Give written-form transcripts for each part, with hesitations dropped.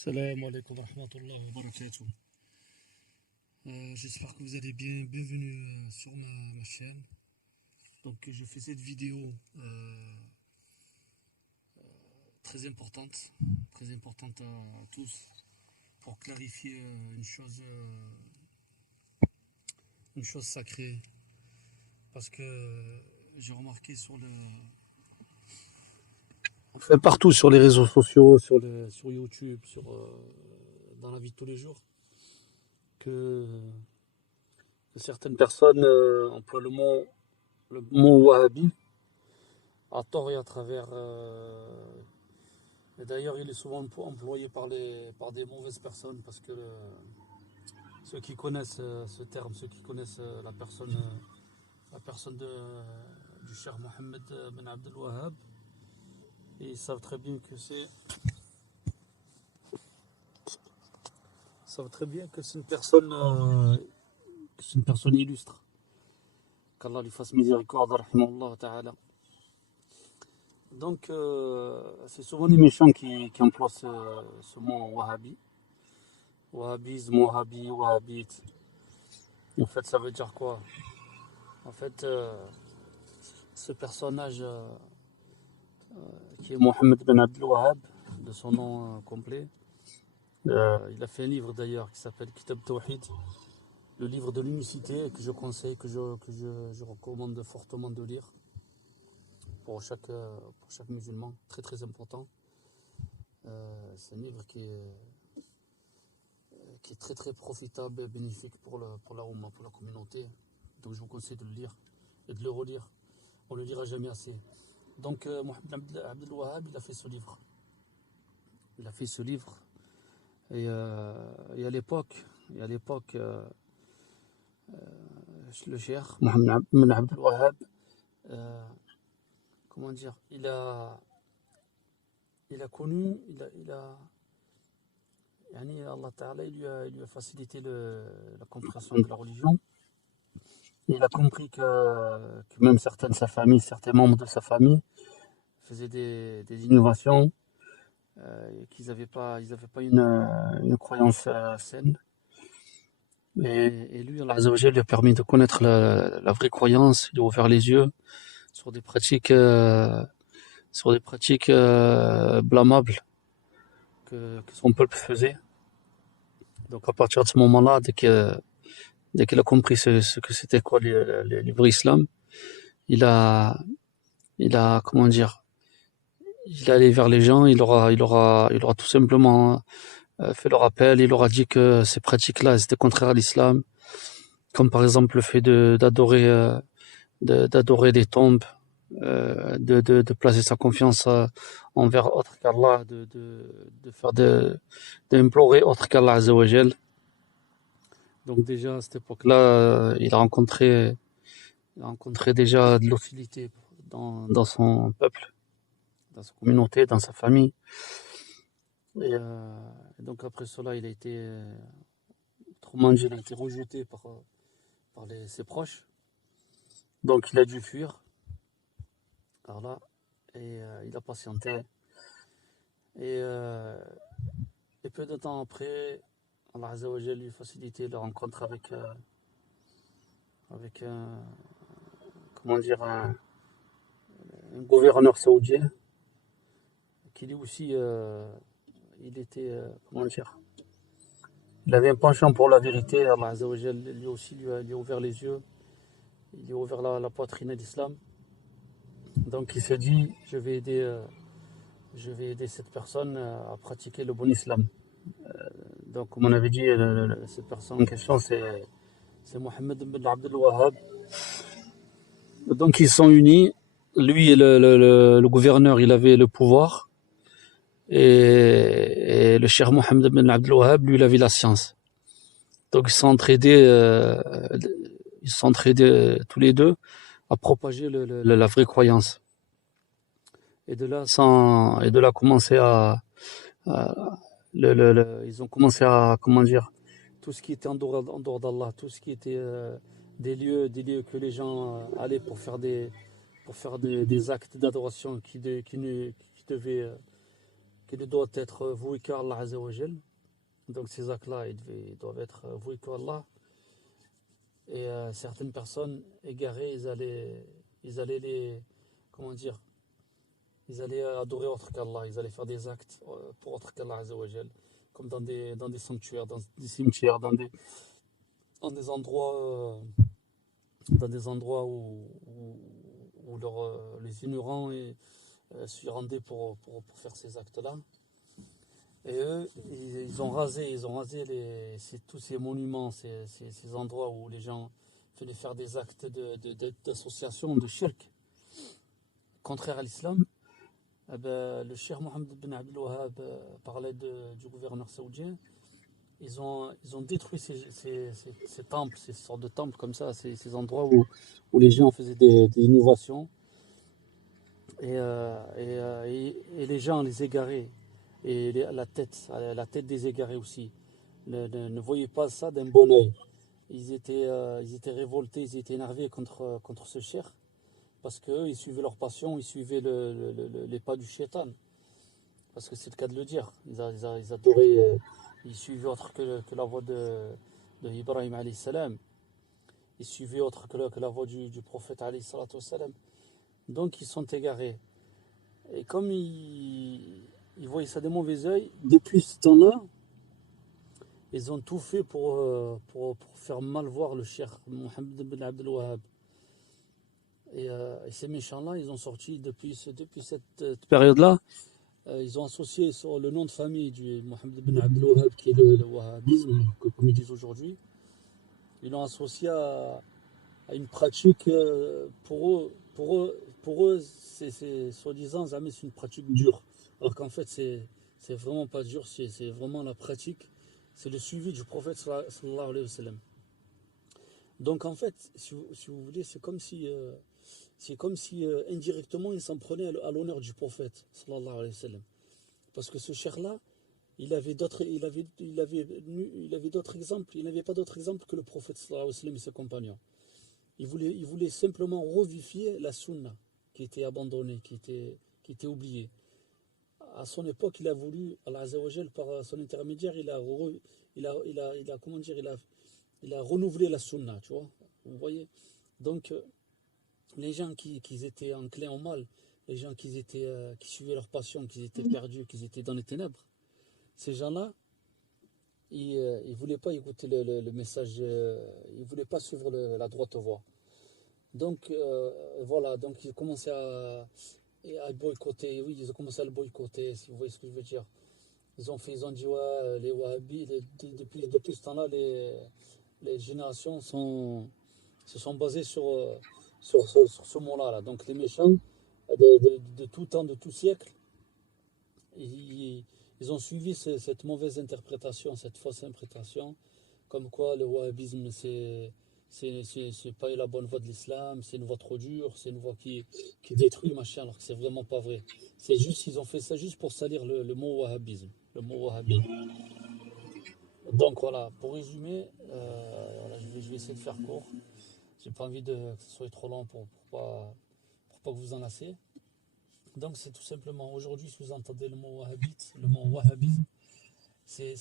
Salam alaikum wa rahmatullah wa barakatuh. J'espère que vous allez bien. Bienvenue sur ma chaîne. Donc, je fais cette vidéo très importante à tous, pour clarifier une chose sacrée. Parce que j'ai remarqué enfin, partout sur les réseaux sociaux, sur YouTube, dans la vie de tous les jours, que certaines personnes emploient le mot wahhabi à tort et à travers. Et d'ailleurs, il est souvent employé par des mauvaises personnes parce que ceux qui connaissent ce terme, ceux qui connaissent la personne du cher Mohammed Ben Abdel Wahhab, ils savent très bien que c'est une personne illustre. Qu'Allah lui fasse miséricorde, rahimahullah ta'ala. Donc, c'est souvent les méchants qui emploient ce mot wahhabi. Wahhabisme, wahhabi, wahhabite. En fait, ça veut dire quoi? En fait, ce personnage qui est Mohammed Ben Abdel Wahhab, de son nom complet, il a fait un livre d'ailleurs qui s'appelle Kitab Tawhid, le livre de l'unicité, que je conseille, que je recommande fortement de lire pour chaque musulman, très très important. C'est un livre qui est très très profitable et bénéfique pour la Oumma, pour la communauté. Donc je vous conseille de le lire et de le relire. On ne le lira jamais assez. Donc Mohammed Abdel Wahhab, il a fait ce livre. Et à l'époque, le cheikh Mohammed Ben Abdel Wahhab, comment dire, il a connu, Allah Ta'ala, il lui a facilité la compréhension de la religion. Il a compris que même certains membres de sa famille faisaient des innovations, qu'ils n'avaient pas une croyance saine. Et lui, Allah Azza wa Jal, lui a permis de connaître la vraie croyance. Il a ouvert les yeux sur des pratiques blâmables que son peuple faisait. Donc à partir de ce moment-là, dès qu'il a compris ce que c'était quoi le vrai islam, il a comment dire, il est allé vers les gens, il aura tout simplement fait le rappel, il leur a dit que ces pratiques-là étaient contraires à l'islam, comme par exemple le fait d'adorer des tombes, de placer sa confiance envers autre qu'Allah, d'implorer autre qu'Allah Azza wa Jal. Donc déjà à cette époque-là, il a rencontré déjà de l'hostilité dans son peuple, dans sa communauté, dans sa famille. Et donc après cela, autrement dit, il a été rejeté par ses proches. Donc il a dû fuir. Alors là, et il a patienté. Et peu de temps après, Allah Azza wa Jal lui a facilité la rencontre avec comment dire, un gouverneur saoudien qui lui aussi, il était, comment dire, il avait un penchant pour la vérité. Allah Azza wa Jal lui aussi lui a ouvert les yeux, il lui a ouvert la poitrine à l'islam. Donc il s'est dit, je vais aider cette personne à pratiquer le bon islam. Donc comme on avait dit, cette personne en question, c'est Mohammed Ben Abdel Wahhab. Donc ils sont unis. Lui et le gouverneur, il avait le pouvoir. Et le cheikh Mohammed Ben Abdel Wahhab, lui, il avait la science. Donc ils sont entraînés tous les deux à propager la vraie croyance. Et de là, ils ont commencé à, comment dire, tout ce qui était en dehors d'Allah, tout ce qui était des lieux que les gens allaient pour faire des actes d'adoration qui devaient qu'il doit être voué qu'à Allah Azza wa Jal. Donc ces actes-là, ils doivent être voués qu'à Allah. Et certaines personnes égarées, ils allaient les, comment dire, ils allaient adorer autre qu'Allah, ils allaient faire des actes pour autre qu'Allah Azza wa Jal, comme dans des sanctuaires, dans des cimetières, dans des endroits, dans des endroits où les ignorants s'y rendaient pour faire ces actes-là. Et eux, ils ont rasé tous ces monuments, ces endroits où les gens venaient faire des actes d'association, de shirk, contraire à l'islam. Eh ben, le cheikh Mohammed bin Abdel Wahhab parlait du gouverneur saoudien. Ils ont détruit ces temples, ces sortes de temples comme ça, ces endroits où les gens faisaient des innovations et les gens les égaraient. Et la tête des égarés aussi, ne voyaient pas ça d'un bon oeil. Ils étaient révoltés, ils étaient énervés contre ce cheikh parce qu'eux, ils suivaient leur passion, ils suivaient les pas du shaitan. Parce que c'est le cas de le dire. Ils adoraient, ils suivaient autre que la voix de Ibrahim alayhi salam. Ils suivaient autre que la voix du prophète alayhi salatu wassalam. Donc ils sont égarés. Et comme ils voyaient ça de mauvais oeil, depuis ce temps-là, ils ont tout fait pour faire mal voir le cheikh Mohammed bin Abdel Wahhab. Et ces méchants-là, ils ont sorti depuis cette période-là, ils ont associé sur le nom de famille du Mohammed bin Abdel Wahhab, qui est le wahhabisme, comme ils disent aujourd'hui, ils l'ont associé à une pratique, pour eux c'est soi-disant, jamais c'est une pratique dure. Alors qu'en fait, c'est vraiment pas dur, c'est vraiment la pratique, c'est le suivi du prophète sallallahu alayhi wa sallam. Donc en fait, si vous voulez, c'est comme si indirectement il s'en prenait à l'honneur du prophète sallallahu alayhi wa sallam. Parce que ce cheikh-là, il avait d'autres exemples, il n'avait pas d'autres exemples que le prophète sallallahu alayhi wa sallam et ses compagnons. Il voulait simplement revivifier la sunna qui était abandonnée, qui était oubliée. À son époque, il a voulu, Allah Azza wa Jal, par son intermédiaire, comment dire, il a renouvelé la sunna, tu vois. Vous voyez. Donc, les gens qui étaient enclins au mal, les gens qui suivaient leur passion, qui étaient perdus, qui étaient dans les ténèbres, ces gens-là, ils ne voulaient pas écouter le message, ils ne voulaient pas suivre la droite voie. Donc voilà, donc ils commençaient à boycotter, oui, ils ont commencé à le boycotter, si vous voyez ce que je veux dire. Ils ont dit, ouais, les Wahhabis, depuis ce temps-là, les générations se sont basées sur ce mot-là. Là. Donc les méchants, de tout temps, de tout siècle, ils ont suivi cette mauvaise interprétation, cette fausse interprétation, comme quoi le wahhabisme, c'est pas la bonne voie de l'islam, c'est une voie trop dure, c'est une voie qui détruit, machin, alors que c'est vraiment pas vrai. C'est juste, ils ont fait ça juste pour salir le mot wahhabisme, le mot wahhabi. Donc voilà, pour résumer, voilà, je vais essayer de faire court. J'ai pas envie que ce soit trop long pour pas que vous en lassiez. Donc c'est tout simplement, aujourd'hui, si vous entendez le mot wahhabite, le mot wahhabisme, c'est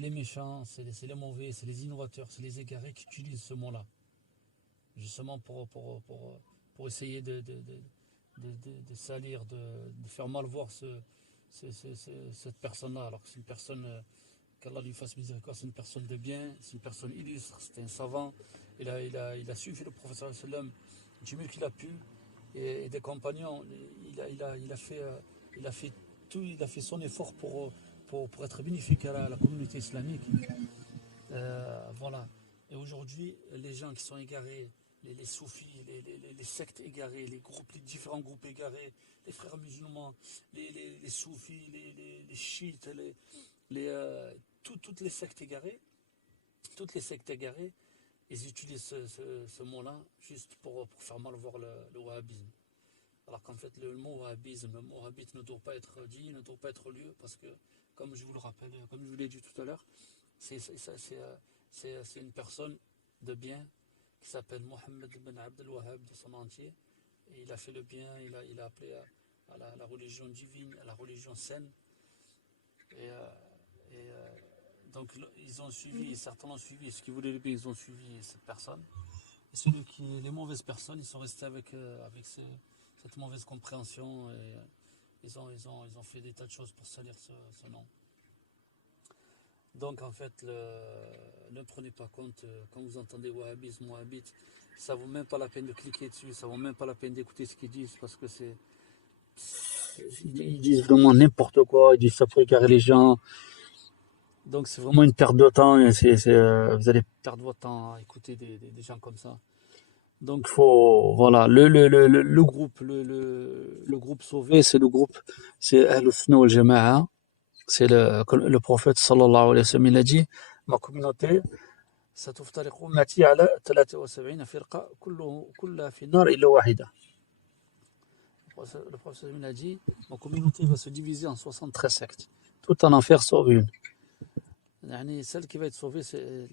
les méchants, c'est les mauvais, c'est les innovateurs, c'est les égarés qui utilisent ce mot-là. Justement pour essayer de salir, de faire mal voir cette personne-là, alors que c'est une personne, qu'Allah lui fasse miséricorde, c'est une personne de bien, c'est une personne illustre, c'est un savant, il a suivi le prophète sallam du mieux qu'il a pu, et des compagnons, il a fait tout, il a fait son effort pour être bénéfique à la communauté islamique. Voilà. Et aujourd'hui, les gens qui sont égarés, les soufis, les sectes égarées, les différents groupes égarés, les frères musulmans, les soufis, les chiites, toutes les sectes égarées, ils utilisent ce mot-là juste pour faire mal voir le wahhabisme. Alors qu'en fait, le mot wahhabisme, le mot wahhabite ne doit pas être dit, ne doit pas être lu, parce que, comme je vous le rappelle, comme je vous l'ai dit tout à l'heure, c'est une personne de bien qui s'appelle Mohammed bin Abdel Wahhab de son entier. Et il a fait le bien, il a appelé à la religion divine, à la religion saine. Et, donc ils ont suivi, certains l'ont suivi, ceux qui voulaient le bien, ils ont suivi cette personne. Et les mauvaises personnes, ils sont restés avec cette mauvaise compréhension et ils ont fait des tas de choses pour salir ce nom. Donc en fait, ne prenez pas compte, quand vous entendez wahhabisme, wahhabite, ça vaut même pas la peine de cliquer dessus, ça vaut même pas la peine d'écouter ce qu'ils disent parce que ils disent vraiment n'importe quoi, ils disent ça pour égarer les gens. Donc c'est vraiment une perte de temps et vous allez perdre votre temps à écouter des gens comme ça. Donc voilà, le groupe sauvé, c'est Ahl-Sunnah wal Jama'a. C'est le prophète sallallahu alayhi wa sallam, il a dit, ma communauté, ستفترق أمتي على 73 فرقة كلها في النار إلا واحدة. Le prophète il a dit, ma communauté va se diviser en 73 sectes, tout en enfer sauf une. Celle qui va être sauvée, c'est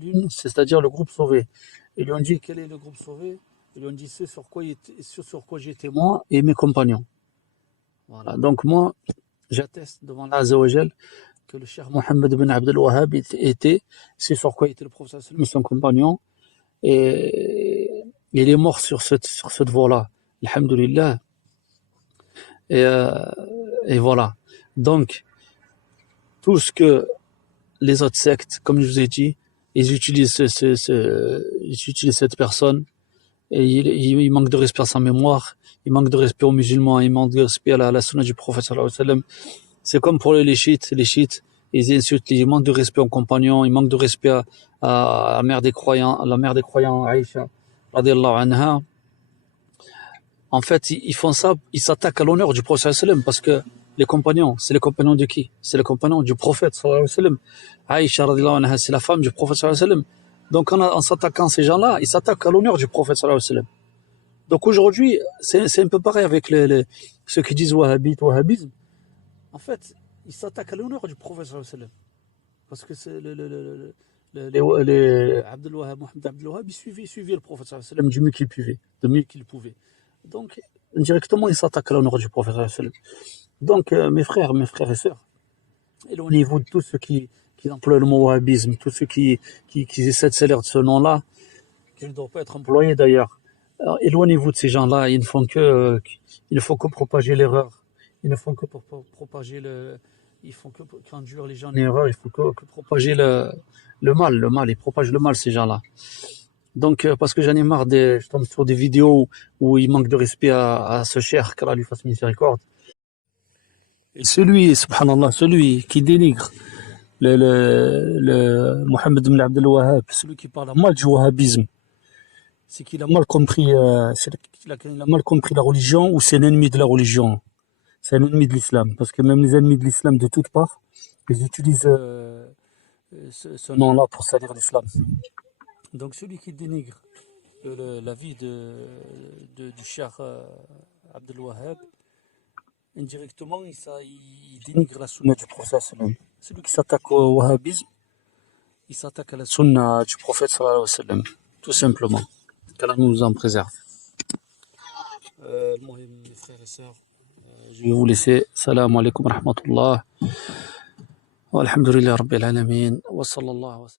l'une, c'est-à-dire le groupe sauvé. Ils lui ont dit, quel est le groupe sauvé? Ils lui ont dit, ce sur quoi j'étais moi et mes compagnons. Voilà, donc moi, j'atteste devant Allah Azza wa Jal que le cheikh Mohammed ibn Abdel Wahhab était, c'est sur quoi était le prophète sallallahu alayhi wa sallam, son compagnon, et il est mort sur cette voie-là, alhamdulillah. Et voilà. Donc, tout ce que les autres sectes, comme je vous ai dit, ils utilisent cette personne, et il manque de respect à sa mémoire, il manque de respect aux musulmans, il manque de respect à la sunna du prophète sallallahu alayhi wa sallam. C'est comme pour les chiites, ils insultent, ils manquent de respect aux compagnons, ils manquent de respect à la mère des croyants, Aïcha, radiyallahu anha. En fait, ils font ça, ils s'attaquent à l'honneur du prophète sallallahu alayhi wa sallam, parce que les compagnons, c'est les compagnons de qui? C'est les compagnons du prophète sallallahu alayhi wa sallam. Aïcha, radiyallahu anha, c'est la femme du prophète sallallahu alayhi wa sallam. Donc en s'attaquant à ces gens-là, ils s'attaquent à l'honneur du prophète sallallahu alayhi wa sallam. Donc aujourd'hui, c'est un peu pareil avec ceux qui disent wahhabisme. En fait, ils s'attaquent à l'honneur du prophète sallallahu alayhi wa sallam. Parce que c'est les Abdel Wahhab, Mohamed Abdel Wahhab, ils suivaient le prophète sallallahu alayhi wa sallam du mieux qu'ils pouvaient. Donc, indirectement, ils s'attaquent à l'honneur du prophète sallallahu alayhi wa sallam. Donc, mes frères et sœurs, éloignez-vous de tous ceux qui emploient le mot wahhabisme, tous ceux qui essaient de salir de ce nom-là, qui ne doivent pas être employés d'ailleurs. Alors, éloignez-vous de ces gens-là, ils ne font que propager l'erreur. Ils ne font que propager ils font que conduire les gens en erreur, il faut que propager le mal, ils propagent le mal, ces gens-là. Donc, parce que j'en ai marre je tombe sur des vidéos où il manque de respect à ce cher, qu'Allah lui fasse miséricorde. Et subhanallah, celui qui dénigre le Mohammed ibn Abdel Wahhab, celui qui parle mal du wahhabisme, c'est qu'il a mal compris, il a mal compris la religion, ou c'est un ennemi de la religion. C'est un ennemi de l'islam, parce que même les ennemis de l'islam de toutes parts, ils utilisent ce nom-là pour salir l'islam. Donc celui qui dénigre la vie du cheikh Abdel Wahhab, indirectement, il dénigre la sunna du prophète sallallahu alayhi wa sallam. Celui qui s'attaque au wahhabisme, il s'attaque à la sunna du prophète sallallahu alayhi wa sallam, tout simplement. Qu'Allah nous en préserve. Mes frères et sœurs, je vais vous laisser. Salam alaikum wa rahmatullah. Walhamdulillah rabbil alamin. Wa sallallahu wa sallam.